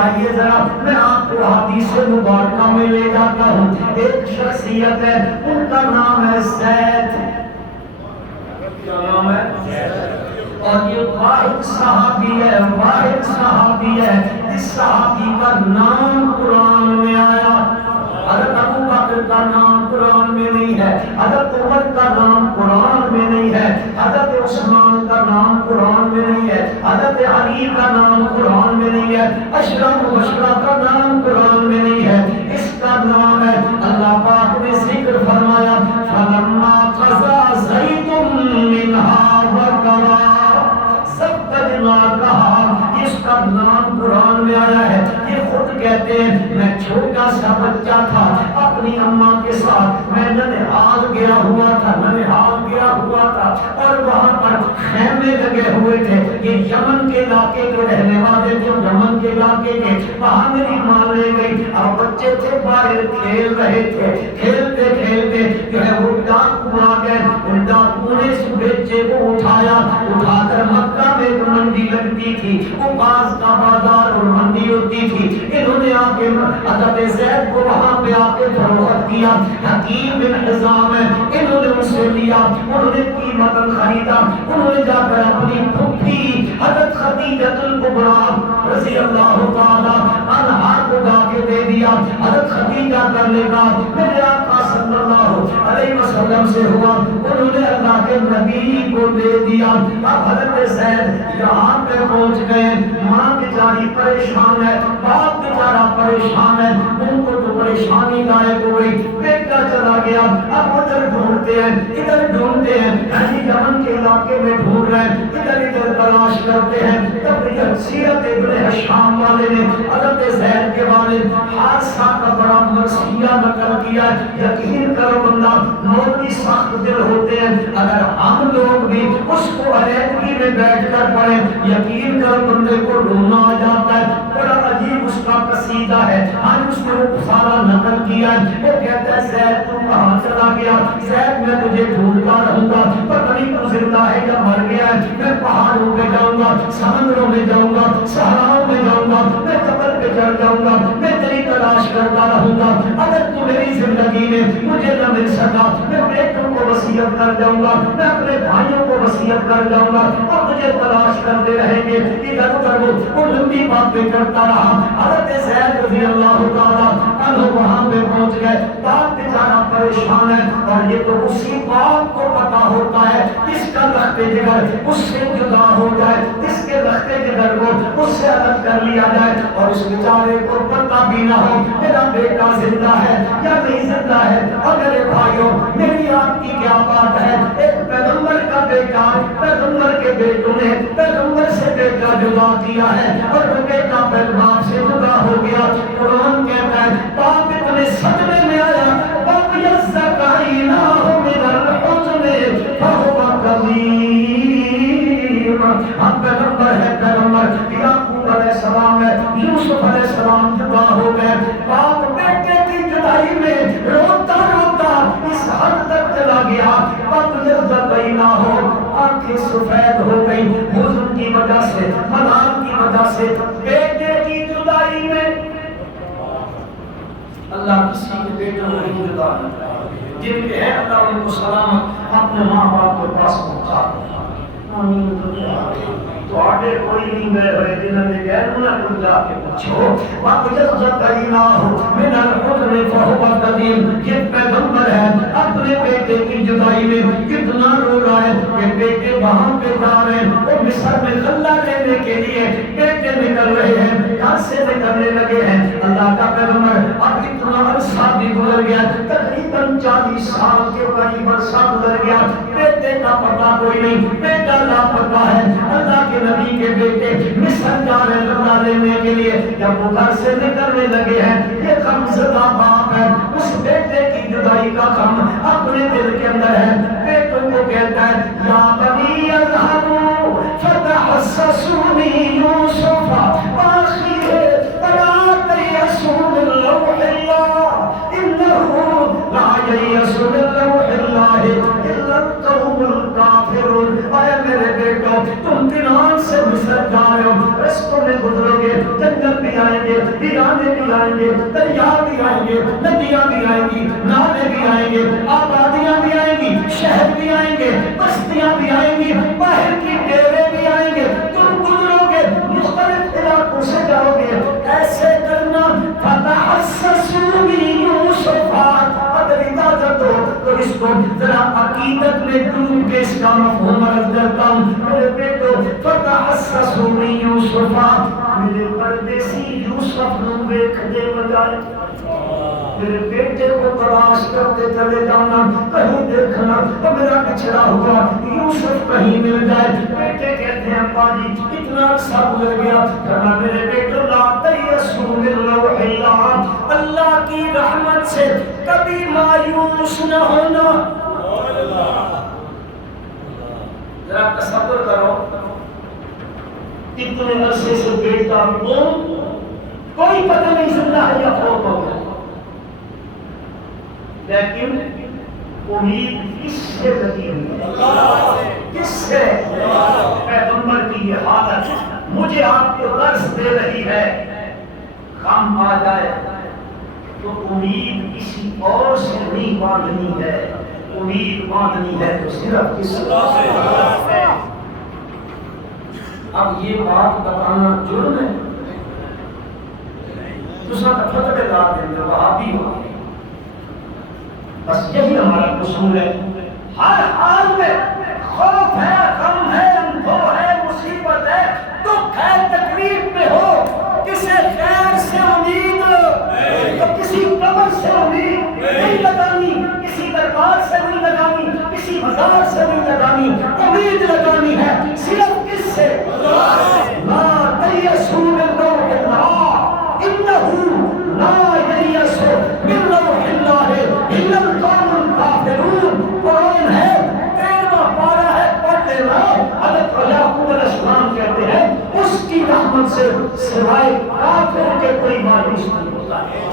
آئیے ذرا میں آپ کو حدیث مبارکہ میں لے جاتا ہوں. ایک شخصیت ہے, ان کا نام ہے زید. کیا نام ہے؟ اور یہ واحد صحابی ہے, واحد صحابی ہے. اس صحابی کا نام قرآن میں آیا. حضرت ابو بکر کا نام قرآن میں نہیں ہے, حضرت عمر کا نام قرآن میں نہیں ہے, حضرت عثمان کا نام قرآن میں نہیں ہے, حضرت علی کا نام قرآن میں نہیں ہے, اشرا مبشرہ کا نام قرآن میں نہیں ہے. اس کا نام ہے, اللہ پاک نے ذکر فرمایا فلما قضى زید منها وطرا, زوجنا کہا. اس کا نام قرآن میں آیا ہے. یہ خود کہتے ہیں میں چھوٹا سا بچہ تھا, اپنی اماں کے ساتھ میں ننہال گیا ہوا تھا, ننہال گیا ہوا تھا, اور وہاں پر خیمے لگے ہوئے تھے. یہ یمن کے علاقے کے رہنے والے تھے, یمن کے علاقے کے. وہاں میری ماں لے گئی, اور بچے تھے باہر کھیل رہے تھے. کھیلتے کھیلتے جو ہے وہ ڈاکو آ گئے. ان ڈاکو نے اس بچے کو اٹھایا, اٹھا کر مکہ میں ایک منڈی لگتی تھی, وہ باز کا بازار اور منڈی ہوتی تھی. انہوں نے آ کے حضرت زید کو وہاں پہ آ کے فروخت کیا. حکیم بن حزام ہے, انہوں نے ان سے لیا, انہوں نے قیمت خریدا. انہوں نے جا کر اپنی پھپھی حضرت خدیجہ الکبریٰ رضی اللہ تعالی عنہا کو جا کے دے دیا. حضرت خدیجہ کرنے کا میرے آقا صلی اللہ علیہ وسلم سے ہوا, انہوں نے اللہ کے نبی کو دے دیا. اب حضرت زید یہاں پہ پہنچ گئے. ماں بیچاری پریشان ہے, باپ بیچارہ پریشان ہے, ان کو تو پریشانی غائب ہو گئی. بیٹا چلا گیا, اب ادھر ڈھونڈتے ہیں, ادھر ڈھونڈتے ہیں, یمن کے علاقے میں ڈھونڈ رہے ہیں, ادھر ادھر تلاش کرتے ہیں. تب سیرت ابن ہشام والے نے حضرت زید کے والد حادثہ کا بڑا مرثیہ نقل کیا. یقین کرو بندہ مولوی سخت دل ہوتے ہیں, اگر ہم لوگ بھی اس کو علیحدگی میں بیٹھ کر پڑھیں, یقین کرو بندے کو ڈھونڈنا آ جاتا ہے. بڑا عجیب اس کا قصیدہ ہے, ہم اس کو سارا نقل کیا ہے. وہ کہتا ہے زید تو کہاں چلا گیا, زید میں تجھے ڈھونڈتا رہوں گا, پتہ نہیں تو زندہ ہے یا مر گیا ہے. میں پہاڑوں پہ جاؤں گا, سمندروں میں جاؤں گا, صحراؤں میں جاؤں گا, میں قبر پہ چڑھ جاؤں گا, میں تیری تلاش کرتا رہوں گا. اگر تو میری زندگی میں مجھے نہ مل سکا, میں بیٹوں کو وصیت کر جاؤں گا, میں اپنے بھائیوں کو وصیت کر جاؤں گا, اور تجھے تلاش کرتے رہیں گے. ادھر ادھر وہ لمبی باتیں کرتا رہا. حضرت زید رضی اللہ تعالیٰ عنہ وہاں پہ پہنچ گئے. باپ بیچارہ پریشان ہے, اور یہ تو اسی باپ کو پتا ہوتا ہے جس کا لخت جگر اس سے جدا ہو جائے, جس کے لخت جگر کو اس سے الگ کر لیا جائے, اور اس بیچارے کو پتا بھی نہ ہو میرا بیٹا زندہ ہے یا نہیں زندہ ہے. اور میرے بھائیوں, میری آپ کی کیا بات ہے, ایک پیغمبر کا بیٹا, پیغمبر کے بیٹوں نے پیغمبر سے بیٹا جدا کیا ہے, اور وہ بیٹا باپ سے جدا ہو گیا. قرآن کہتا ہے باپ اتنے صدمے میں آیا, باپ یزکیناہ من الحزن فہو کظیم. ہم پیغمبر ہے, پیغمبر یعقوب علیہ السلام ہے, یوسف علیہ السلام جدا ہو گئے. باپ بیٹے کی جدائی میں روتا روتا اس حد تک چلا گیا, باپ یزکیناہ آنکھیں سفید ہو گئی حزن کی وجہ سے, ملال کی وجہ سے. بیٹے کی جدائی میں اللہ کسی کے بیٹوں کو نہیں جدا کرتا, جن کے ہیں اللہ ان کو سلامت اپنے ماں باپ کے پاس پہنچا دے. تو آگے کوئی نہیں گئے ہوئے جنہوں نے گئے انہوں نے جا کے پوچھو وَقْجَزَّقَيْنَاهُ مِنَ الْحُزْنِ فَهُوَ قَدِيمٌ. یہ پیغمبر ہے, اپنے بیٹے کی جدائی میں کتنا رو رہا ہے کہ بیٹے وہاں پہ جا رہے ہیں, وہ مصر میں غلہ لینے کے لیے بیٹے نکل رہے ہیں, گھر سے نکلنے لگے ہیں. اللہ کا پیغمبر اب اتنا عرصہ بھی گزر گیا, تقریباً 40 سال کے قریب عرصہ گزر گیا, بیٹے کا پتہ کوئی نہیں, بیٹا لاپتہ ہے. اللہ کے نبی کے بیٹے مصر جا رہے ہیں غلہ لینے کے لیے. جب وہ گھر سے نکلنے لگے ہیں, یہ غمزدہ باپ ہے, اس بیٹے کی جدائی کا غم اپنے دل کے اندر ہے. بیٹوں کو کہتا ہے یا بنی اذهبوا فتحسسوا من یوسف واخیہ ولا تیأسوا من روح اللہ انہ لا ییأس من روح اللہ الا القوم الکافرون. اے میرے بیٹو, تم کنان سے مصر جا رہے ہو, رستوں میں گزرو گے, جنگل بھی آئیں گے، ویرانے بھی آئیں گے، دریا بھی آئیں گے، ندیاں بھی آئیں گی، نالے بھی آئیں گے، آبادیاں بھی آئیں گی، شہر بھی آئیں گے، بستیاں بھی آئیں گی، باہر کی ڈیرے بھی آئیں گے، تم گزرو گے مختلف علاقوں سے جاؤ گے، ایسے کرنا فتحسسوا من یوسف، اگر اجازت ہو تو اس کو ذرا عقیدت میں ڈوب کے اس کا مفہوم عرض کرتا ہوں. میرے بیٹو فتحسسوا من یوسف، میرے پردیسی یوسف نو ویکھدے بجائے میرے بیٹے کو تلاش کرتے چلے جانا، کہیں دیکھنا تو میرا بچھڑا ہوا یوسف کہیں مل جائے. بیٹے کہتے ہیں ابا جی اتنا عرصہ گزر گیا، کہا میرے بیٹو لا تیأسوا من روح اللہ، اللہ کی رحمت سے کبھی مایوس نہ ہونا. ذرا تصور کرو اتنے عرصے سے بیٹا کوئی پتہ نہیں زندہ ہے یا فوت ہو گیا، لیکن امید کس سے لگی ہوئی؟ کس سے؟ پیغمبر کی یہ حالت مجھے آپ کو درس دے رہی ہے. غم آ جائے تو امید کسی اور سے نہیں باندھنی ہے، امید باندھنی ہے تو صرف کس سے. اب یہ بات بتانا جرم ہے؟ دوسرا فتح دار دیں گے وہابی ہو، بس یہی ہمارا قصور ہے. ہر حال میں خوف ہے، غم ہے، اندھو ہے، مصیبت ہے، دکھ ہے، تکلیف میں ہو، کسی خیر سے امید تو کسی قبر سے امید نہیں لگانی، کسی دربار سے نہیں لگانی، کسی مزار سے نہیں لگانی، امید لگانی ہے صرف کس سے؟ لا تیأسوا من روح اللہ انہ لا ییأس من روح اللہ الا القوم الکافرون. قرآن ہے 13واں پارہ ہے، پڑھ لینا. حضرت یعقوب علیہ السلام کہتے ہیں اس کی رحمت سے سوائے کافر کے کوئی مایوس نہیں ہوتا ہے.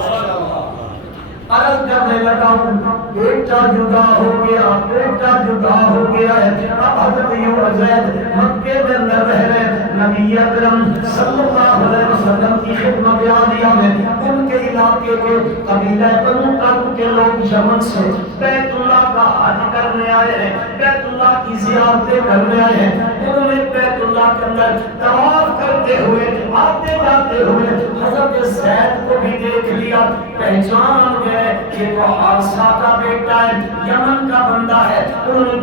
عرض کرنے لگا ہوں بیٹا جدا ہو گیا، بیٹا جدا ہو گیا ہے. اب حضرت یوسف مکے میں اندر رہ رہے، نبی اکرم صلی اللہ علیہ وسلم کی خدمت عالیہ میں ان کے علاقے کے قبیلہ بنو تغلب کے لوگ یمن سے بیت اللہ کا حج کرنے آئے ہیں، بیت اللہ کی زیارتیں کرنے آئے ہیں. انہوں نے بیت اللہ کے اندر طواف کرتے ہوئے آتے جاتے ہوئے حضرت زید کو بھی دیکھ لیا، پہچان گئے یہ تو حارثہ کا بیٹا ہے، یمن کا بندہ ہے. انہوں نے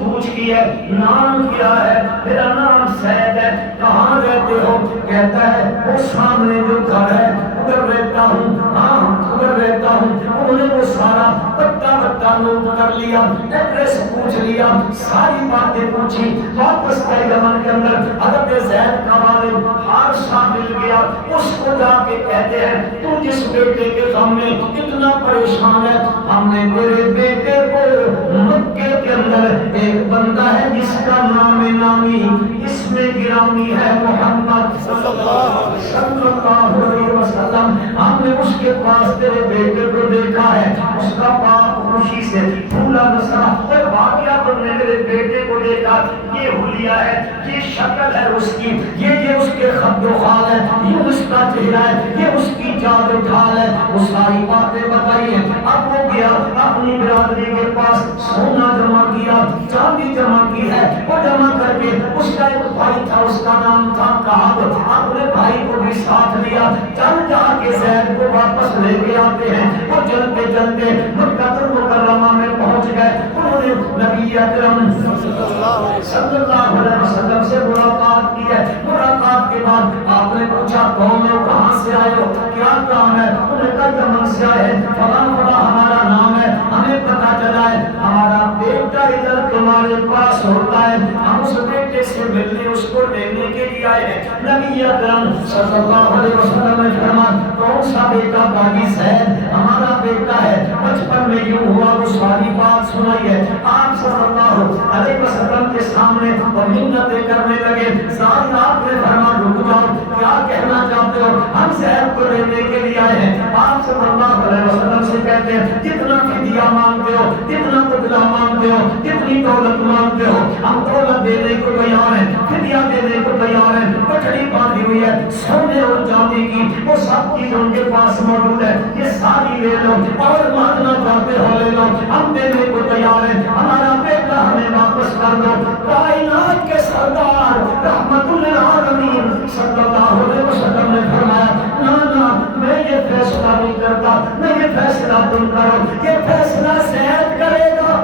پوچھ کی ہے نام کیا ہے؟ میرا نام زید ہے. کہاں رہتے ہو؟ کہتا ہے وہ سامنے جو گھر ہے ادھر رہتا ہوں. ہاں ادھر رہتا ہوں. انہوں نے وہ سارا پتا پتا نوٹ کر لیا، ایڈریس پوچھ لیا، ساری باتیں پوچھی. واپس گئے یمن کے اندر، حضرت زید کا والد حارثہ مل گیا. اس کو جا کے کہتے ہیں تو جس بیٹے کے غم میں اتنا پریشان ہے، ہم نے تیرے بیٹے کو مکے کے اندر ایک بندہ ہے جس کا نام نامی اس میں گرامی ہے محمد صلی اللہ علیہ وسلم، ہم نے اس کے پاس تیرے بیٹے کو دیکھا ہے، اس کا باپ خوشی سے پھولا نسا اور واقعہ تو نے میرے بیٹے کو دیکھا، یہ حلیہ ہے، یہ شکل ہے اس کی، یہ اس کے خد و خال ہے، یہ اس کا چہرہ ہے، یہ اس کی چال و ڈھال ہے. وہ ساری باتیں بتائی ہیں. اب وہ گیا اپنی برادری کے پاس، سونا جمع کیا، چاندی جمع کی ہے، وہ جمع کر کے اس کا ایک بھائی تھا، اس کا نام تھا کعب، اپنے بھائی کو بھی ساتھ لیا. چل جا کے زید کو واپس لے کے آتے ہیں. وہ چلتے چلتے مکہ المکرمہ میں پہنچ گئے. انہوں نے نبی اکرم صلی اللہ علیہ وسلم سے ملاقات کی ہے. ملاقات کے بعد آپ نے پوچھا کون ہو، کہاں سے آئے ہو، کیا کام ہے؟ انہوں نے کہا یمن سے آئے ہیں، فلاں فلاں ہمارا نام ہے، ہمیں پتہ چلا ہے ہمارا بیٹا ادھر تمہارے پاس ہوتا ہے، ہم اس بیٹے سے ملنے اس کو لینے کے لیے آئے ہیں. نبی اکرم صلی اللہ علیہ وسلم نے فرمایا کون سا بیٹا؟ باقی زید ہمارا بیٹا ہے، بچپن میں یوں ہوا، وہ ساری بات سنائی ہے. آپ صلی اللہ علیہ وسلم کے سامنے وہ منتیں کرنے لگے. ساتھ آپ نے فرمایا رک جاؤ، کیا کہنا چاہتے ہو؟ ہم زید کو لینے کے لیے آئے ہیں۔ آپ صلی اللہ علیہ وسلم سے کہتے ہیں جتنا فدیہ مانگتے ہو، جتنا بدلہ مانگتے ہو، جتنی دولت مانگتے ہو، ہم دولت دینے کو تیار ہیں، فدیہ دینے کو تیار ہیں۔ پٹڑی باندھی ہوئی ہے سونے اور چاندی کی، وہ سب چیز ان کے پاس موجود ہے، یہ ساری لے لو، اور مانگنا چاہتے ہو لے لو، ہم دینے کو تیار ہیں، ہمارا بیٹا ہمیں واپس کر دو۔ کائنات کے سردار رحمت للعالمین صلی اللہ علیہ وسلم نے فرمایا نا نا، میں یہ فیصلہ نہیں کرتا، میں یہ فیصلہ تم کرو، یہ فیصلہ زید کرے گا۔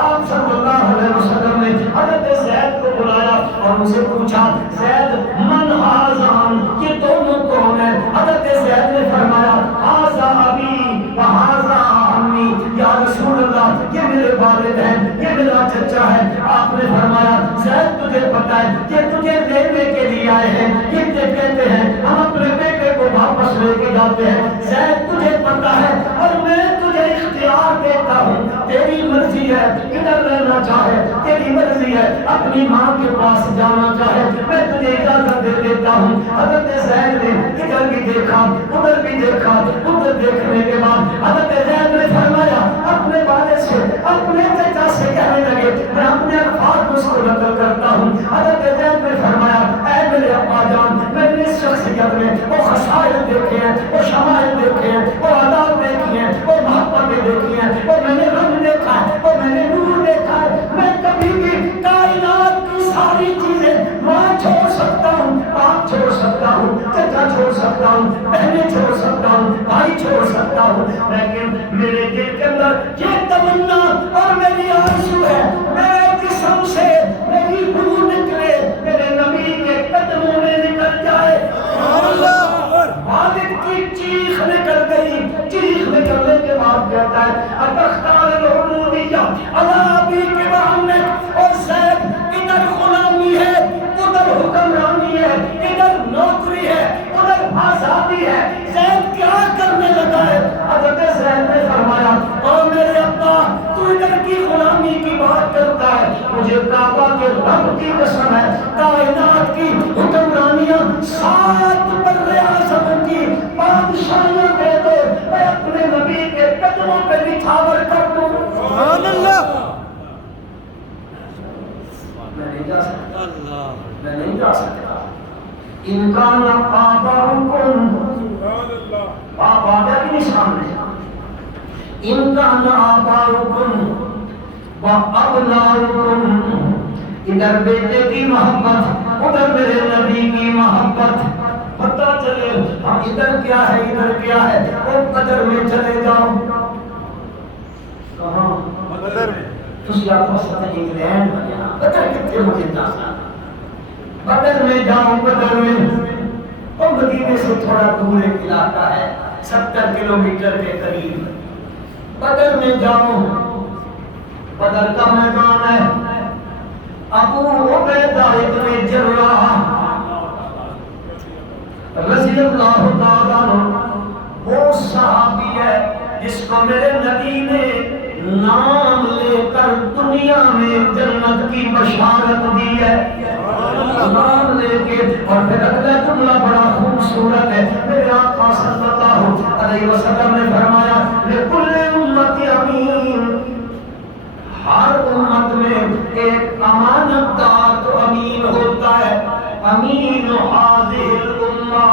آپ صلی اللہ علیہ وسلم نے حضرت زید کو بلایا اور ان سے پوچھا زید من ہازان، یہ دونوں کون ہیں؟ حضرت زید نے فرمایا ہازا ابی و ہازا امی، یا رسول اللہ یہ میرے والد ہیں، یہ میرا چچا ہے۔ آپ نے فرمایا زید تجھے پتہ ہے کہ تجھے لینے کے لیے آئے ہیں، یہ کہتے ہیں ہم اپنے بیٹے کو واپس لے کے جاتے ہیں۔ زید تجھے پتہ ہے اور میں تجھے اختیار دیتا ہوں، تیری مرضی ہے ادھر رہنا چاہے، تیری مرضی ہے اپنی ماں کے پاس جانا چاہے، میں تجھے اجازت دے دیتا ہوں۔ حضرت زید نے ادھر بھی دیکھا ادھر بھی دیکھا، ادھر دیکھنے کے بعد حضرت زید نے فرمایا اپنے والد سے اپنے چچا سے کہنے لگے، میں اپنے الفاظ اس کو نقل کرتا ہوں۔ حضرت زید نے فرمایا اے میرے ابا جان، میں نے اس شخصیت میں وہ خصائل دیکھے ہیں، وہ شمائل دیکھے ہیں، وہ آداب دیکھی ہیں، وہ محبتیں دیکھی ہیں، وہ میں نے رنگ دیکھا ہے، وہ میں نے نور دیکھا ہے، میں کبھی بھی کائنات کی ساری چیزیں ماں چھوڑ سکتا ہوں، باپ چھوڑ سکتا ہوں، چچا چھوڑ سکتا ہوں، بہنیں چھوڑ سکتا ہوں، بھائی چھوڑ سکتا ہوں، لیکن میرے دل کے اندر یہ تمنا اور میری آرزو ہے میرے جسم سے میری روح نکلے، میرے نبی کے قدموں میں نکل جائے۔ والد کی چیخ نکل گئی، چیخ نکلنے کے بعد کہتا ہے اتختار العبودیہ علی ابیک و عمک، اور زید ادھر غلامی ہے ادھر حکمرانی ہے، ادھر نوکری ہے ادھر آزادی ہے، زید کیا کرنے لگا ہے؟ حضرت زید نے فرمایا او میرے ابا تو ادھر کی غلامی کی بات کرتا ہے، مجھے کعبہ کے رب کی قسم ہے کائنات کی حکمرانیاں سات بر اعظم کی بادشاہیاں دے دو، میں اپنے نبی کے قدموں پہ نچھاور کر دوں۔ سبحان اللہ۔ میں نہیں جا سکتا، میں نہیں جا سکتا۔ ان کا آباؤکم، آپ آبا کی نشان ہے، ان کا آباؤکم و ابناؤکم، ادھر بیٹے کی محبت ادھر میرے نبی کی محبت، پتہ چلے ہم ادھر کیا ہے ادھر کیا ہے، وہ بدر میں چلے جاؤ۔ کہاں؟ بدر میں۔ تسی آپ وسط انگلینڈ بنیا، بدر کتنے مجھے جاسا، بدر میں جاؤ، بدر میں، اور مدینے سے تھوڑا دور ایک علاقہ ہے 70 کلومیٹر کے قریب، بدر میں جاؤ، بدر کا میدان ہے، ابو عبیدہ ابن جراح رضی اللہ تعالیٰ عنہ وہ صحابی ہے جس کو میرے نبی نے نام لے کر دنیا میں جنت کی بشارت دی ہے، نام لے کے، اور پھر اگلا جملہ بڑا خوبصورت ہے، میرے آقا صلی اللہ علیہ وسلم نے فرمایا لِكُلِّ أُمَّةٍ أَمِينٌ، ہر امت میں ایک امانت دار تو امین ہوتا ہے، امین هذه الامہ،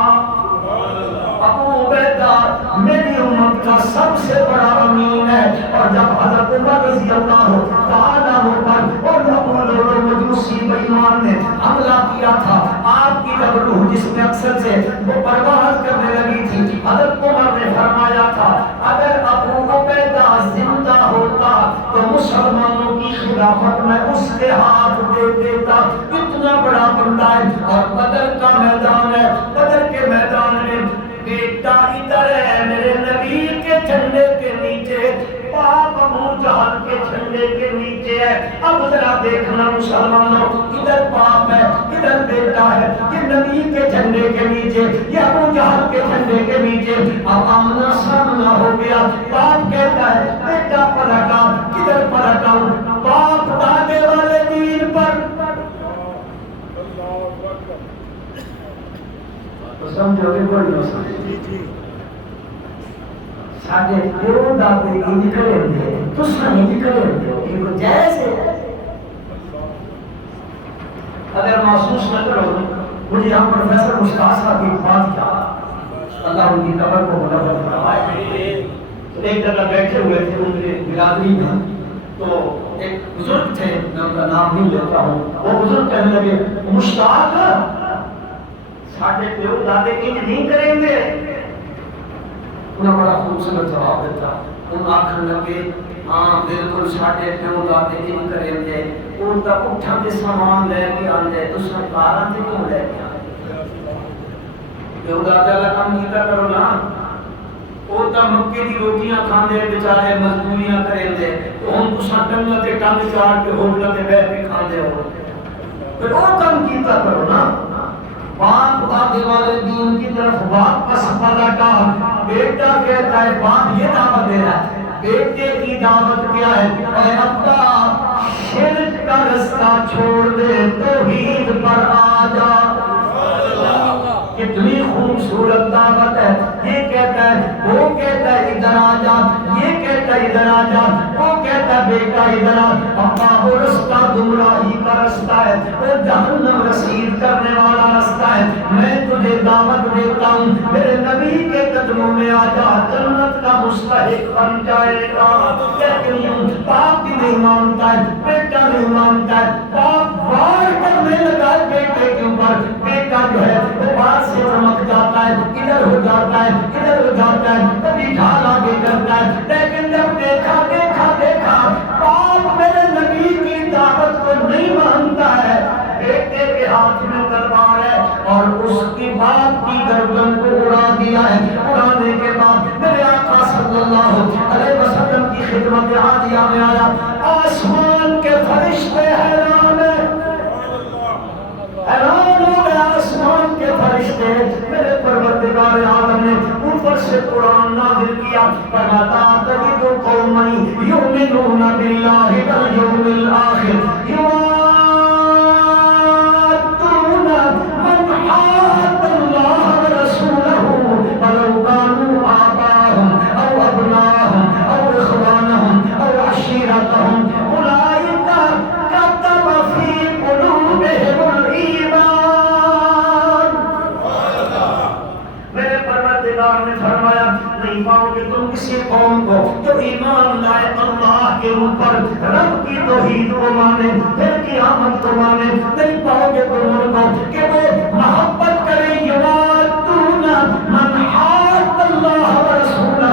ابو عبیدہ میری امت کا سب سے بڑا امین ہے۔ اور جب حضرت عمر رضی اللہ تعالیٰ عنہ پر اور نبول مجوسی بے ایمان نے حملہ کیا تھا، آپ کی جب روح جسم اکثر سے وہ پرواز کرنے لگی تھی، حضرت عمر نے فرمایا تھا اگر ابو عبیدہ زندہ ہوتا تو مسلمانوں کی خلافت میں اس کے ہاتھ دے دیتا، اتنا بڑا بندہ ہے۔ اور بدر کا میدان ہے، بدر کے میدان میں بیٹا ادھر ہے میرے نبی کے جھنڈے کے نیچے، باپ ابو جہل کے جھنڈے کے نیچے ہے۔ اب ذرا دیکھنا مسلمانوں، ادھر باپ ہے ادھر بیٹا ہے، یہ نبی کے جھنڈے کے نیچے، یہ ابو جہل کے جھنڈے کے نیچے، اب آمنا سامنا ہو گیا۔ باپ کہتا ہے بیٹا پلٹا، کدھر پلٹاؤں؟ باپ دادے والے دین پر، تو سمجھو کہ کوئی نہ سمجھے ساڈے پیو دادے کی نکلے دے تساں نہیں نکلے ہو یہ کو جائز ہے اگر محسوس نہ کرو مجھے یہاں پروفیسر مشتاق صاحب کی بات یاد اللہ ان کی قبر کو منور فرمائے ایک جگہ بیٹھے ہوئے تھے ان کے برادری میں تو ایک بزرگ تھے میں ان کا نام نہیں لیتا ہوں وہ بزرگ کہنے لگے مشتاق ساڈے پیو دادے انج نہیں کریں گے انہوں بڑا خوبصورت جواب دیتا ان آخر لگے ہاں بالکل ساڈے پیو دادے انج کریں گے ان کا اٹھا کے سامان لے کے آندے تساں کاراں تے کیوں لے کے آندے پیو دادے والا کام کیتا کرو نا وہ تا مکے دی روٹیاں کھاندے بیچارے مزدوریاں کریں دے تو ہن تساں ٹنگا تے ٹنگ چاڑ کے ہوٹل تے بیٹھ کے کھاندے ہو پھر وہ کام کیتا کرو نا باپ دادے والے دین کی طرف واپس پلٹا بیٹا کہتا ہے باپ یہ دعوت دے رہا ہے بیٹے کی دعوت کیا ہے اے ابا شرک کا رستہ چھوڑ دے توحید پر آ جا کتنی خوبصورت دعوت ہے یہ کہتا ہے وہ کہتا ہے ادھر آ جا یہ کہتا ہے ادھر آ جا وہ کہتا ہے بیٹا ادھر آ ابا وہ رستہ گمراہی کا رستہ ہے وہ جہنم رسید کرنے والا رستہ ہے میں تجھے دعوت دیتا ہوں میرے نبی کے قدموں میں آ جا جنت کا مستحق بن جائے گا لیکن یوں باپ بھی نہیں مانتا ہے بیٹا نہیں مانتا ہے باپ وار کرنے لگا ہے بیٹے کے اوپر بیٹا جو ہے وہ بات سے چمک جاتا ہے ادھر ہو جاتا ہے ادھر ہو جاتا ہے کبھی ڈھال آگے کرتا ہے لیکن جب دیکھا باپ میرے نبی کی دعوت کو نہیں مانتا ہے بیٹے کے ہاتھ میں تلوار ہے اور اس کی باپ کی گردن کو اڑا دیا ہے اڑانے کے بعد میرے آقا صلی اللہ علیہ وسلم کی خدمت عالیہ میں آیا آسمان کے فرشتے حیران ہو گیا آسمان کے فرشتے میرے پروردگار عالم نے اوپر سے قرآن نازل کیا فرماتا تجد قوما یؤمنون باللہ والیوم الآخر یوادون من حاد اللہ ورسولہ ولو کانوا آباءهم او ابناءهم او اخوانهم او عشیرتهم اولئک کتب فی قلوبهم نے فرمایا نہیں پاؤ گے تم کسی قوم کو جو ایمان لائے اللہ کے اوپر رب کی توحید کو مانے پھر قیامت کو مانے نہیں پاؤ گے تم ان کو کہ وہ محبت کریں یوادون من حاد اللہ ورسولہ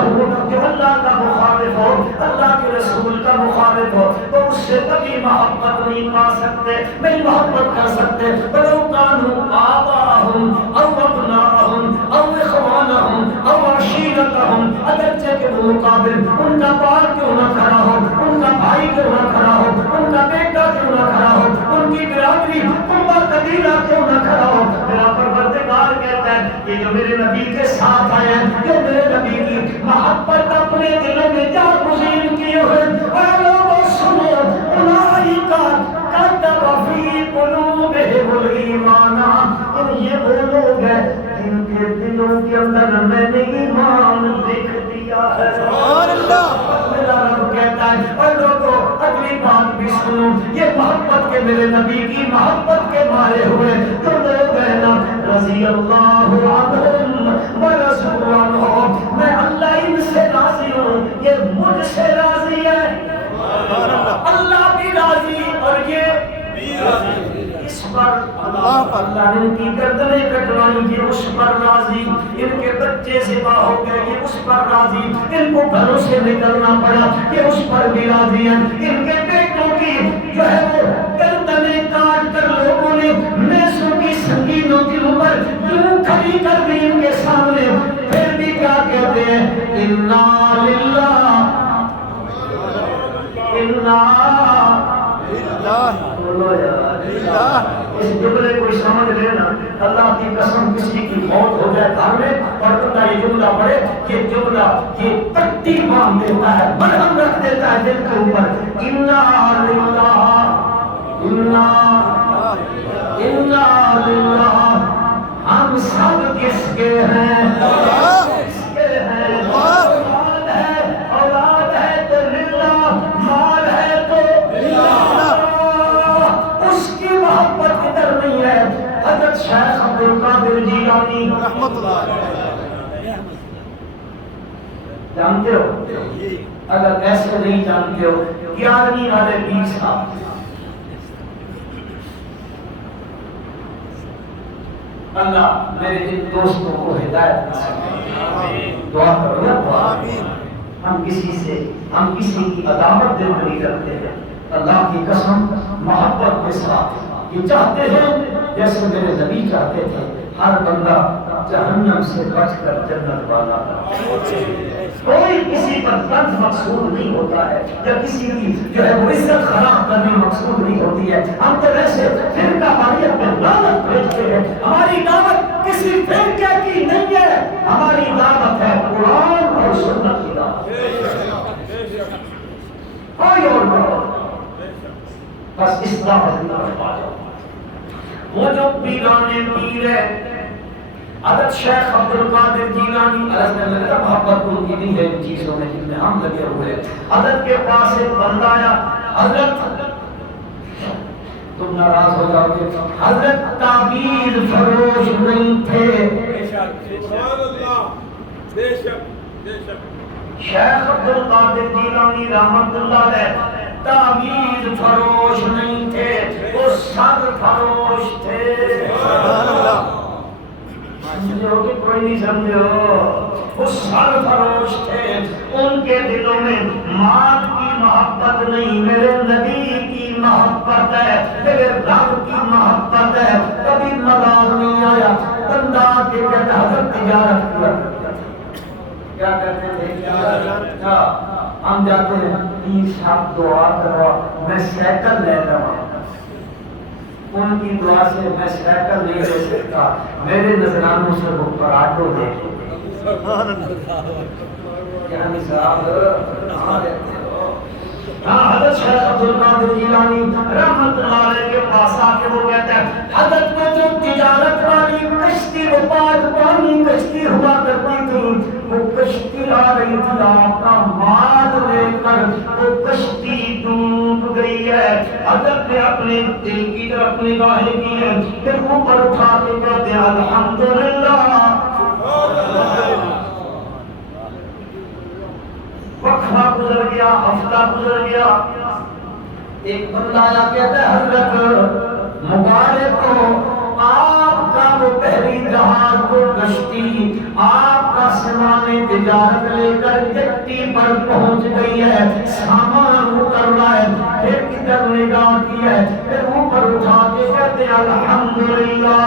جو اللہ کا مخالف ہو اللہ کے رسول کا مخالف ہو تو اس سے کبھی محبت نہیں پا سکتے نہیں محبت کر سکتے ولو کانوا آباءهم او ابناءهم او اخوانهم او عشیرتهم اگرچہ کے مقابل ان کا باپ کیوں نہ کھڑا ہو ان کا بھائی کیوں نہ کھڑا ہو ان کا بیٹا کیوں نہ کھڑا ہو ان کی برادری ان کا قبیلہ کیوں نہ کھڑا ہو میرا پروردگار کہتا ہے یہ جو میرے نبی کے ساتھ آئے ہیں جو میرے نبی کی محبت اپنے دلوں میں جا گزین کیے ہوئے اے لوگوں سنو اولئک کتب فی قلوبہم الایمان یہ وہ لوگ ہیں جن کے دلوں کے اندر میں نے ایمان لکھ دیا ہے سبحان اللہ میرا رب کہتا ہے اور لوگوں اگلی بات بھی سنو یہ محبت کے میرے نبی کی محبت کے مارے ہوئے تو لوگ ہیں نا رضی اللہ عنہم ورضوا عنہ میں اللہ ان سے راضی ہوں یہ مجھ سے راضی ہے اللہ بھی راضی اور یہ اس پر اللہ نے ان کی گردنیں کٹوائی یہ اس پر راضی ان کے بچے ذبح ہو گئے یہ اس پر راضی ان کو گھروں سے نکلنا پڑا یہ اس پر بھی راضی ہیں ان کے بیٹوں کی جو ہے وہ گردنیں کاٹ کر لوگوں نے میسوں کی سنگینوں کے اوپر یوں کھڑی کر دی ان کے سامنے پھر بھی کیا کہتے ہیں انا للہ انا اس جملے کو سمجھ لینا اللہ کی قسم کسی کی موت ہو جائے گھر میں اور بندہ یہ جملہ پڑھے یہ جملہ یہ پٹی باندھ دیتا ہے مرہم رکھ دیتا ہے دل کے اوپر انا للہ ہم ہم سب کس کے ہیں؟ کس کے ہیں؟ مال ہے اولاد ہے تو للہ، مال ہے تو للہ، اس کی محبت ادھر نہیں ہے۔ حضرت شیخ عبد القادر جیلانی رحمت اللہ علیہ، جانتے ہو؟ اگر ایسے نہیں جانتے ہو، 11ویں والے پیر صاحب، اللہ میرے ان دوستوں کو ہدایت نصیب، دعا کرو یا دعا۔ ہم کسی کی عداوت دل نہیں رکھتے ہیں، اللہ کی قسم محبت کے ساتھ یہ چاہتے ہیں جیسے میرے نبی چاہتے تھے، ہر بندہ جہنم سے بچ کر جنت والا۔ کوئی کسی پر طنز مقصود نہیں ہوتا ہے، یا کسی کی جو ہے وہ عزت خراب کرنی مقصود نہیں ہوتی ہے۔ ہم تو ویسے فرقہ واریت میں دعوت بھیجتے ہیں، ہماری دعوت کسی فرقے کی نہیں ہے، ہماری دعوت ہے قرآن اور سنت کی دعوت، کوئی اور نہیں۔ بس اس دعوت کی طرف آ جاؤ۔ وہ جو پیرانے پیر ہے، حضرت شیخ عبد القادر جیلانی علیہ السلام، محبت ان کی نہیں ہے ان چیزوں میں جن میں ہم لگے ہوئے۔ حضرت کے پاس ایک بندہ آیا، حضرت تم ناراض ہو جاؤ گے، حضرت تعبیر فروش نہیں تھے۔ شیخ عبد القادر جیلانی رحمت اللہ علیہ تعبیر فروش نہیں تھے، وہ سر فروش تھے۔ سمجھو کہ کوئی نہیں سمجھو، وہ سر فروش تھے۔ ان کے دلوں میں مال کی محبت نہیں، میرے نبی کی محبت ہے، میرے رب کی محبت ہے۔ کبھی ملال نہیں آیا، بندہ کے کہتا حضرت تجارت کیا کرتا تھا۔ کیا کرتے تھے؟ ہم جاتے ہیں، پیر صاحب دعا کرو میں سائیکل لے لوں۔ ان کی دعا سے میں سائیکل نہیں لے سکتا، میرے نذرانوں سے وہ پراٹھو دے دو۔ یعنی صاحب حضرت شیخ عبد القادر جیلانی رحمت اللہ علیہ کے پاس آ کے وہ کہتا ہے، حضرت کو جو تجارت والی کشتی وہ پانی کشتی ہوا کرتی تھی، وہ کشتی آ رہی تھی آپ کا مال لے کر، وہ کشتی ڈوب گئی ہے۔ حضرت نے اپنے دل کی طرف نگاہیں کی ہیں، پھر اوپر اٹھا کے کہتے ہیں الحمدللہ۔ وقفہ گزر گیا، ہفتہ گزر گیا، ایک بندہ آیا کہتا ہے حضرت مبارک ہو، آپ کا وہ پہلی جہاز کو کشتی آپ کا سامان تجارت لے کر جٹی پر پہنچ گئی ہے، سامان اتر رہا ہے، پھر ادھر نگاہ کی ہے، پھر اوپر اٹھا کے کہتے ہیں الحمدللہ۔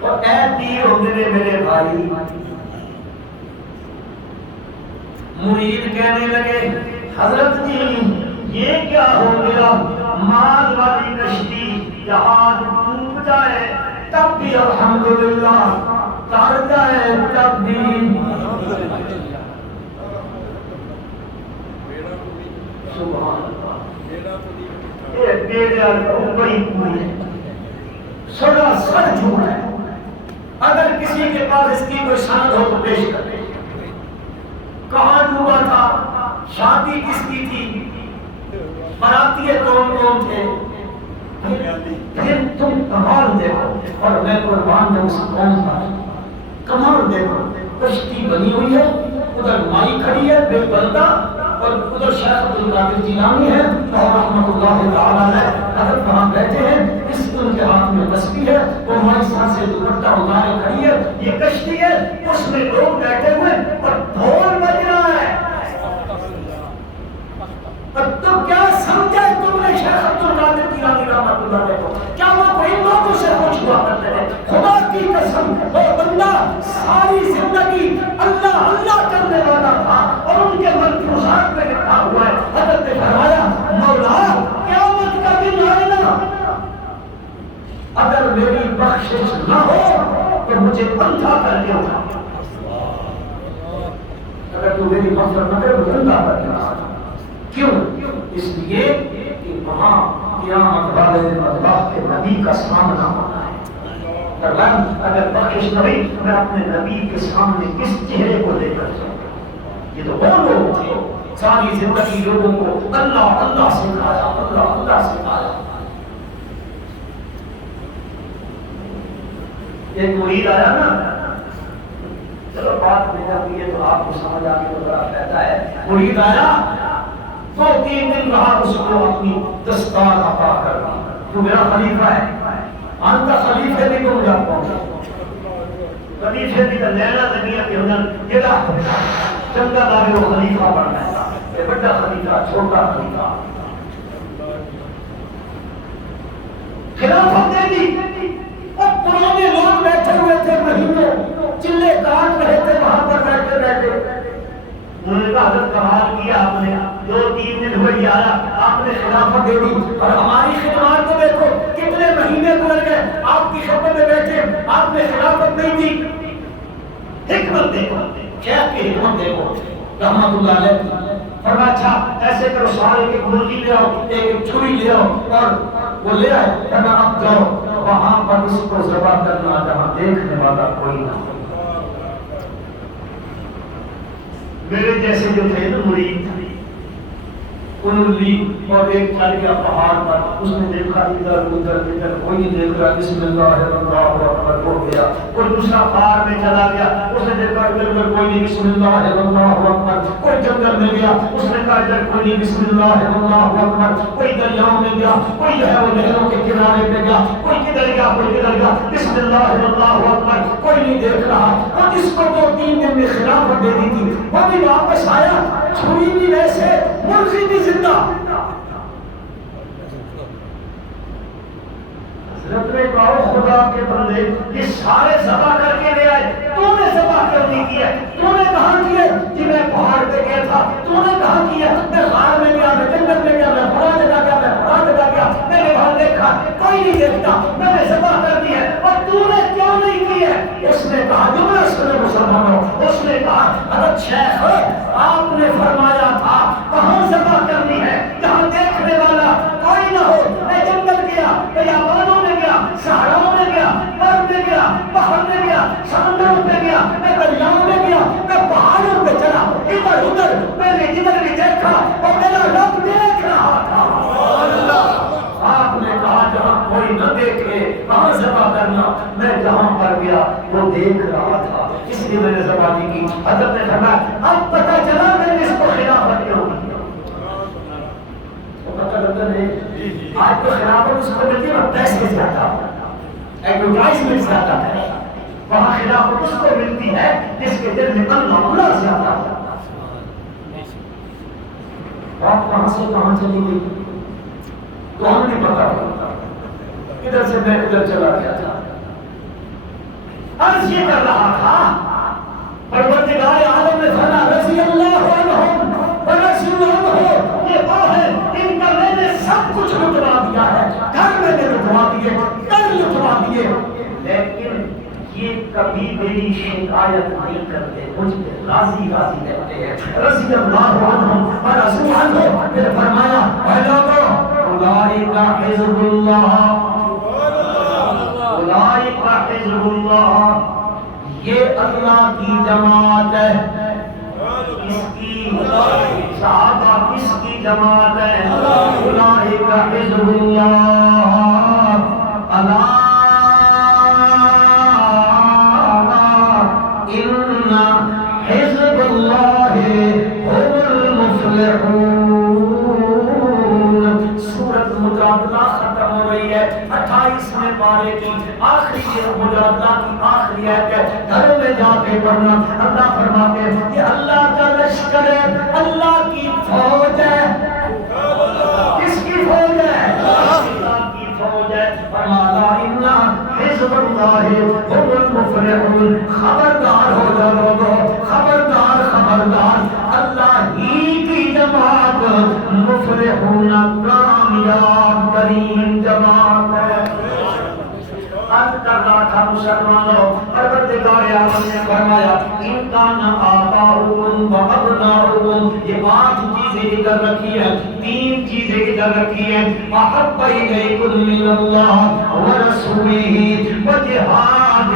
اور اے پیو میرے بھائی، مرید کہنے لگے حضرت جی یہ کیا ہو گیا، مال والی کشتی جہاز ڈوب جائے تب بھی الحمدللہ، تر جائے تب بھی۔ سبحان اللہ، یہ بیڑا بڑی پوری ہے، سڑا سر جھوٹ ہے۔ اگر کسی کے پاس اس کی کوئی سند ہو تو پیش کرے، کہاں ڈوبا تھا، شادی کس کی تھی، باراتی کون کون تھے، پھر تم کمال دیکھو۔ اور میں قربان جاؤں اس قوم کا، کمال دیکھو، کشتی بنی ہوئی ہے، ادھر مائی کھڑی ہے بے پردہ، اور ادھر شیخ عبد القادر جیلانی ہے اور رحمۃ اللہ تعالیٰ علیہ حضرت وہاں بیٹھے ہیں، اس ان کے ہاتھ میں تسبیح ہے، وہ مائی سر سے دوپٹہ اتارے کھڑی ہے، یہ کشتی ہے، اس میں لوگ بیٹھے ہوئے اور ڈھول بج رہا ہے۔ تو کیا سمجھا تم نے شیخ عبد القادر جیلانی رحمۃ اللہ علیہ کو؟ کیا وہ کوئی لوگوں سے کچھ ہوا کرتے ہیں؟ خدا کی قسم وہ بندہ ساری زندگی اللہ اللہ کرنے والا تھا، اور ان کے ملفوظات میں لکھا ہوا ہے، حضرت نے فرمایا مولا قیامت کا دن آئے نا، اگر میری بخشش نہ ہو تو مجھے اندھا کر کے اٹھا، اگر تو میری مغفرت نہ کرے مجھے اندھا کر کے اٹھا۔ کیوں؟ اس لیے کہ وہاں قیامت والے دن اللہ کے نبی کا سامنا ہونا ہے۔ فرمایا اگر بخشش نہ ہوئی میں اپنے نبی کے سامنے کس چہرے کو لے کر جاؤں. یہ تو وہ لوگ تھے ساری زندگی لوگوں کو اللہ اللہ سکھایا، اللہ اللہ سکھایا. ایک مرید آیا نا، چلو بات میں آتی ہے تو آپ کو سمجھ آ کے تو بڑا کہتا ہے. مرید آیا 2-3 دن رہا، اس کو اپنی دستار عطا کر دی. تو میرا خلیفہ ہے، آنتا خلیفہ بھی کو مجھا پہنچا. خلیفہ بھی تو لینا دنیا کے ہنر جڑا چنگا داری وہ خلیفہ بننا ہے. یہ بڑا خلیفہ، چھوٹا خلیفہ. خلافت دے دی. اب پرانے لوگ بیٹھے ہوئے تھے مہینوں، چلے کاٹ رہے تھے وہاں پر بیٹھے بیٹھے. انہوں نے کہا حضرت کمال کیا آپ نے، 2-3 دن ہوئے آیا آپ نے خلافت دے دی، اور ہماری خدمات کو دیکھو کتنے مہینے گزر گئے آپ کی خدمت میں بیٹھے، آپ نے خلافت نہیں دی. حکمت دیکھو، شیخ کی حکمت دیکھو رحمت اللہ علیہ. فرمایا اچھا ایسے کرو سارے ایک مرغی لے آؤ، ایک چھری لے آؤ، اور وہ لے آئے. فرمایا اب جاؤ وہاں پر اس کو ذبح کرنا جہاں دیکھنے والا کوئی نہ ہو. میرے جیسے جو تھے نا مرید، انہوں نے لی اور ایک چل گیا پہاڑ پر. اس نے دیکھا ادھر ادھر ادھر کوئی نہیں دیکھ رہا. بسم اللہ اللہ اکبر ہو گیا. کوئی دوسرا پہاڑ میں چلا گیا، اس نے دیکھا ادھر ادھر کوئی نہیں. بسم اللہ اللہ اکبر. کوئی جنگل میں گیا، اس نے کہا ادھر کوئی نہیں. بسم اللہ اللہ اکبر. کوئی دریاؤں میں گیا، کوئی جو ہے وہ نہروں کے کنارے پہ گیا، کوئی کدھر گیا کوئی کدھر گیا. بسم اللہ اللہ اکبر. کوئی نہیں دیکھ رہا. اور جس کو 2-3 دن میں خلافت دے دی تھی وہ بھی واپس آیا، چھری بھی ویسے، مرغی بھی زندہ. حضرت نے کہا خدا کے بندے یہ سارے ذبح کر کے لے آئے، تو نے ذبح کر نہیں کیا. تو نے کہاں کیا جی میں پہاڑ پہ گیا تھا، تو نے کہاں کیا میں غار میں گیا، میں جنگل میں گیا، میں بڑا جگہ گیا، میں بڑا جگہ گیا، میں نے وہاں دیکھا کوئی نہیں دیکھتا، میں نے ذبح کر دی ہے اور تو نے کیوں نہیں کی ہے. اس نے کہا جملہ سنے مسلمانوں، اس نے کہا حضرت شیخ آپ نے فرمایا تھا کہاں ذبح کرنی ہے جہاں دیکھنے والا کوئی نہ ہو. میں جنگل گیا، بیابانوں میں گیا، صحراؤں میں گیا، برف میں گیا، باہر میں گیا، سمندروں پہ گیا، میں دریاؤں میں گیا، میں پہاڑوں پہ چلا، ادھر ادھر میں نے جدھر بھی دیکھا اور میرا رب دیکھ رہا تھا. آپ نے کہا جہاں کوئی نہ دیکھے کہاں ذبح کرنا. میں جہاں پر گیا وہ دیکھ رہا تھا، اس لیے میں نے ذبح نہیں کی. حضرت نے فرمایا اب پتہ چلا میں نے اس کو خلافت کیوں کی. پتہ لگتا نہیں آج تو خلافت اس کو ملتی ہے پیسے زیادہ، ایڈورٹائزمنٹ زیادہ ہے. وہاں خلافت اس کو ملتی ہے جس کے دل میں اللہ اللہ زیادہ ہے. آپ کہاں سے کہاں چلی گئی تو ہم نہیں پتا ہوتا. ادھر سے میں ادھر چلا گیا تھا. عرض یہ کر رہا تھا پروردگار عالم میں فنا رضی اللہ عنہم ورسول عنہ، یہ وہ ہے ان کا میں نے سب کچھ لٹوا دیا ہے. گھر میں نے لٹوا دیے، گھر لٹوا دیے، لیکن یہ کبھی میری شکایت نہیں کرتے، مجھ پہ راضی راضی رہتے ہیں. رضی اللہ عنہم ورسول عنہ. پھر فرمایا اے لوگوں اولئک حزب اللہ، اولئک حزب اللہ، یہ اللہ کی جماعت ہے. کس کی؟ صحابہ کس کی جماعت ہے؟ اولئک حزب اللہ. الا ان حزب اللہ هم المفلحون. سورۃ مجادلہ ختم ہو رہی ہے. 28ویں پارے کی آخری مجادلہ کی آخری آیت ہے. گھروں میں جا کے پڑھنا. اللہ فرماتے ہیں کہ اللہ کا لشکر ہے، اللہ کی فوج ہے. کس کی فوج ہے؟ اللہ کی فوج ہے. فرمایا ان حزب اللہ هم المفلحون. خبردار ہو جا لوگو، خبردار خبردار، اللہ ہی کی جماعت مفلحون کامیاب ترین جماعت ہے. عرض کر رہا تھا مسلمانوں پروردگار عالم نے فرمایا ان کان آباؤکم و ابناؤکم، یہ 8 چیزیں ادھر رکھی ہے، 3 چیزیں ادھر رکھی ہیں، احب الیکم من اللہ ورسولہ وجہاد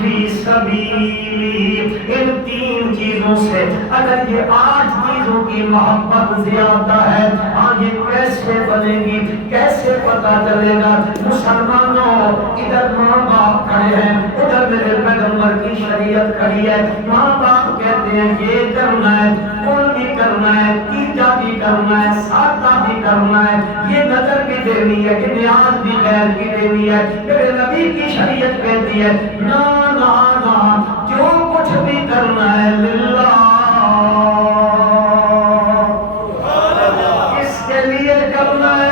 فی سبیلہ، ان 3 چیزوں سے اگر یہ 8 چیزوں کی محبت زیادہ ہے، آگے کیسے بنے گی، کیسے پتہ چلے گا؟ مسلمانوں ادھر ماں باپ کھڑے ہیں، ادھر میرے پیغمبر کی شریعت کھڑی ہے، ماں باپ کہتے ہیں یہ کرنا ہے، کون بھی کرنا ہے، تیجا بھی کرنا ہے، ساتھا بھی کرنا ہے، یہ نظر بھی دینی ہے، یہ نیاز بھی غیر کی دینی ہے، میرے نبی کی شریعت کہتی ہے نا نا نا، جو کچھ بھی کرنا ہے للہ، کس کے لیے کرنا ہے،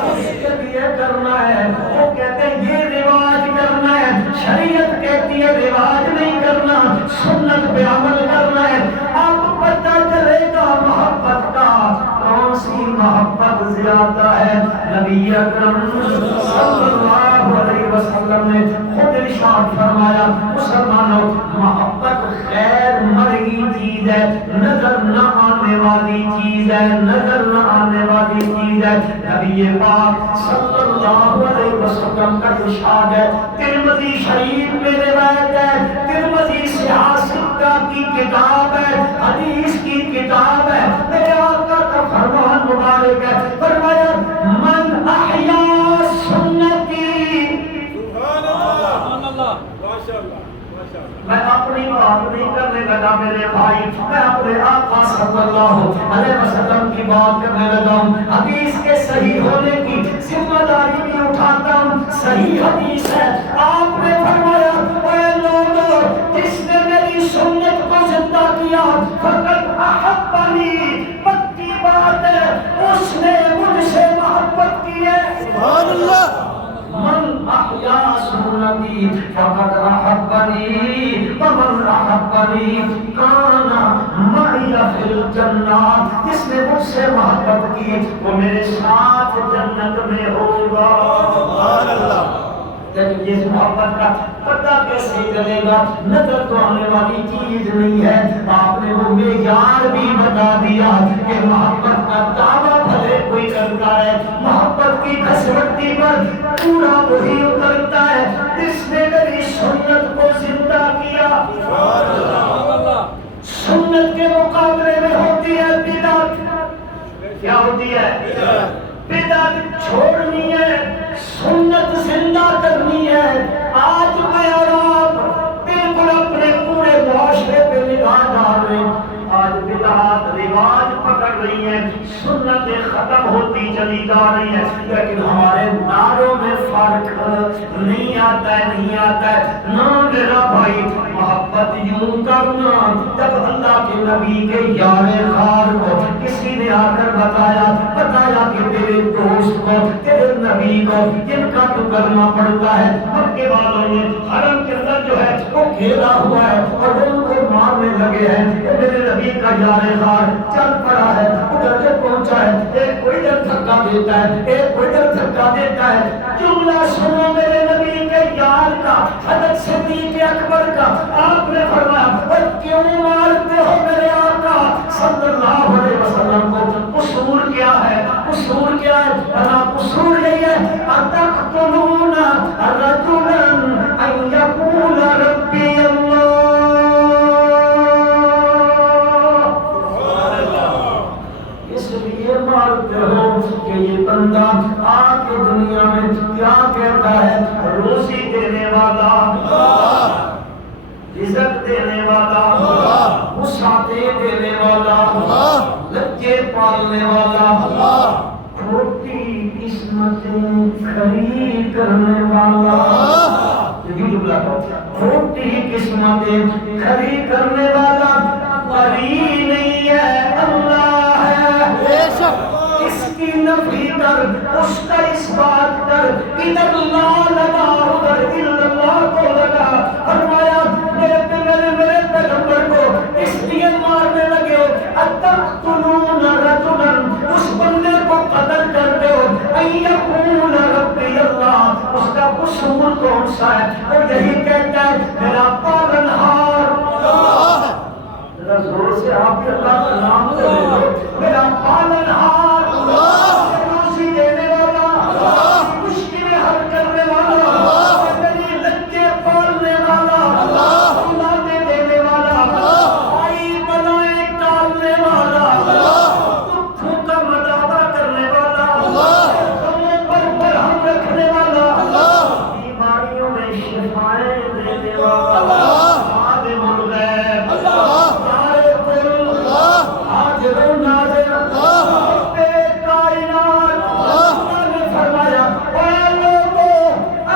کس کے لیے کرنا ہے؟ وہ کہتے ہیں یہ رواج کرنا ہے، شریعت کہتی ہے رواج نہیں کرنا، سنت پہ عمل کرنا ہے۔ اب پتہ چلے گا محبت کا کون سی محبت زیادہ ہے۔ نبی اکرم صلی اللہ علیہ وسلم نے خود ارشاد فرمایا مسلمانوں محبت غیر مرئی چیز ہے، نظر نہ آنے والی چیز ہے، نظر نہ آنے والی چیز ہے۔ نبی پاک صلی اللہ علیہ وسلم کا ارشاد ہے، ترمذی شریف میں روایت ہے، ترمذی سیاستہ کی کتاب ہے، حدیث کی کتاب ہے، میرے آقا کا فرمان مبارک ہے، فرمایا من احیا سنتی، سبحان اللہ، ماشاءاللہ، میں اپنی بات نہیں کرنے لگا میرے بھائی، میں اپنے آقا صلی اللہ علیہ وسلم کی بات کرنے لگا ہوں۔ حدیث کے صحیح ہونے کی ذمہ داری بھی اٹھاتا ہوں، صحیح حدیث ہے، آپ نے فرمایا اے لوگوں جس نے میری سنت کو زندہ کیا فقط احبنی، پکی بات ہے اس نے مجھ سے محبت کی ہے۔ سبحان اللہ، من احیا سنتی فقد احبنی ومن احبنی کان معی فی الجنہ، جس نے مجھ سے محبت کی وہ میرے ساتھ جنت میں ہوگا۔ سبحان اللہ، لیکن یہ محبت کا پتہ کیسے چلے گا؟ نظر تو آنے والی چیز نہیں ہے، آپ نے وہ معیار بھی بتا دیا کہ محبت کا دعویٰ بھلے کوئی کرتا ہے، محبت کی کھسوٹی پر پورا وہی اترتا ہے جس نے میری سنت کو زندہ کیا۔ سبحان اللہ، سنت کے مقابلے میں ہوتی ہے بدعت، کیا ہوتی ہے؟ بدعت چھوڑنی ہے، سنت زندہ کرنی ہے۔ آج میں اور آپ بالکل اپنے پورے معاشرے پہ نگاہ ڈال رہے ہیں، آج بدعات رواج پکڑ رہی ہیں، سنتیں ختم ہوتی چلی جا رہی ہیں، لیکن ہمارے نعروں میں فرق نہیں آتا ہے، نہیں آتا ہے۔ نہ میرا بھائی محبت یوں کرنا، جب اللہ کے نبی کے یار غار کو کسی نے آ کر بتایا کہ تیرے دوست کو، تیرے نبی کو جن کا تو کرنا پڑتا ہے، مکے والوں نے حرم کے اندر جو ہے وہ گھیرا ہوا ہے اور وہ ان کو مارنے لگے ہیں، میرے نبی کا یار غار چل پڑا ہے، ادھر سے پہنچا ہے، ایک کوئی ادھر دھکا دیتا ہے، ایک کوئی ادھر دھکا دیتا ہے۔ جملہ سنو میرے نبی کے یار کا، حضرت صدیق اکبر کا، آپ نے فرمایا اور کیوں مارتے ہو میرے آقا صلی اللہ علیہ وسلم کو؟ قصور کیا ہے؟ قصور کیا ہے؟ قصور یہی ہے اتقتلون رجلا ان یقول ربی اللہ، اس لیے مارتے ہو کہ یہ بندہ آ کے دنیا میں کیا کہتا ہے؟ روزی دینے والا اللہ، رزق دینے والا اللہ، وسعتیں دینے والا اللہ، لجے پالنے والا اللہ، کھوٹی قسمتیں کھڑی کرنے والا اللہ، یہ جملہ کھوٹی قسمتیں کھڑی کرنے والا بری نہیں ہے، اللہ ہے۔ بے شک، اس کی نفی کر، اس کا اس بات کر، ادھر لا لگا ادھر اللہ کو لگا، فرمایا میرے پیغمبر کو اس لیے مارنے لگے ہو اتقتلون رجلا، اس بندے کو قتل کرتے ہو ان یقول ربی اللہ، اس کا قصور کون کون سا ہے؟ وہ یہی کہتا ہے میرا پالنہار. ذرا زور سے آپ بھی اللہ کا نام لے لو. میرا پالنہار، روزی دینے والا، مشکلیں حل کرنے والا، میری لچے پالنے والا، اولادیں دینے والا، آئی بلائیں ٹالنے والا، دکھوں کا مداوع کرنے والا، غموں پر برہم رکھنے والا، بیماریوں میں شفائیں دینے والا، عالم الغیب، عارف حاضر و ناظر، رب کائنات. اللہ نے فرمایا اے لوگوں،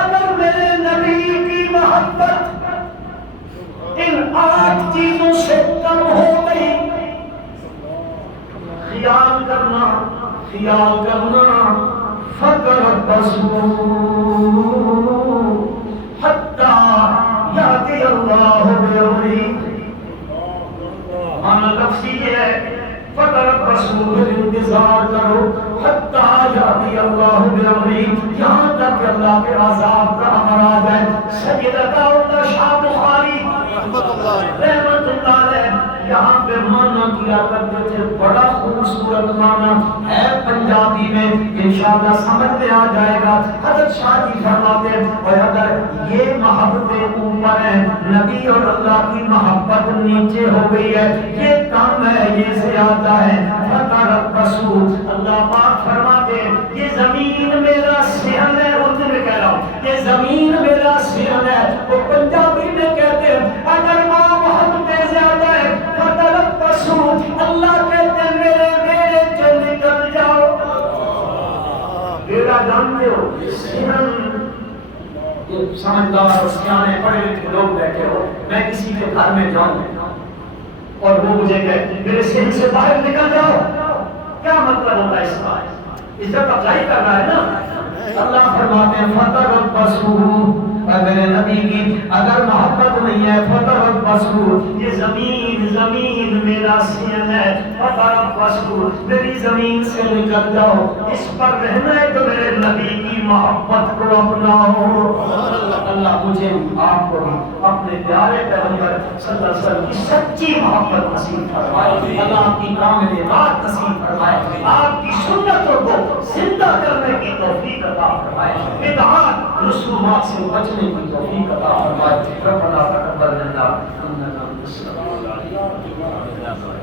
اگر میرے نبی کی محبت ان 8 چیزوں سے کم ہو گئی، خیال کرنا فتربصوا حتی یأتی اللہ بأمرہ. معنی لفظی یہ ہے فتربصوا، انتظار کرو حتی یأتی اللہ بأمرہ، یہاں تک کہ اللہ کے عذاب کا امر آ جائے. سید عطاءاللہ شاہ بخاری رحمت اللہ علیہ یہاں پہ معنی کیا کرتے تھے، بڑا خوبصورت معنی ہے پنجابی میں، انشاءاللہ سمجھ میں آ جائے گا. حضرت شاہ جی فرماتے ہیں اور اگر یہ محبتیں اوپر ہیں، نبی اور اللہ کی محبت نیچے ہو گئی ہے، یہ کم ہے، یہ زیادہ ہے. فتربصوا، اللہ پاک فرماتے ہیں یہ زمین میرا صحن ہے. اردو میں کہہ رہا ہوں یہ زمین میرا صحن ہے. وہ پنجابی میں کہتے ہیں اگر ماں محبتیں زیادہ ہے فتربصوا، اللہ کہتے ہیں میرے جو نکل جاؤ. میرا جانتے ہو صحن، یہ سمجھدار اور سیانے پڑھے لکھے لوگ بیٹھے ہو، میں کسی کے گھر میں جاؤں اور وہ مجھے کہے میرے صحن سے باہر نکل جاؤ، کیا مطلب ہوتا ہے اس کا؟ عزت افزائی کر رہا ہے نا. اللہ فرماتے ہیں فتربصوا، میرے نبی کی اگر محبت نہیں ہے فتربصوا، یہ زمین میرا صحن ہے. فتربصوا، میری زمین سے نکل جاؤ، اس پر رہنا ہے تو میرے نبی کی محبت کو اپناؤ. اللہ مجھے آپ کو بھی اپنے پیارے پیغمبر صلی اللہ علیہ وسلم کی سچی محبت نصیب فرمائے. اللہ آپ کی کامل اطاعت نصیب فرمائے، آپ کی سنتوں کو زندہ کرنے کی توفیق عطا فرمائے، بدعات رسومات سے بچنے کی توفیق عطا فرمائے. ربنا تقبل منا انک انت السمیع العلیم.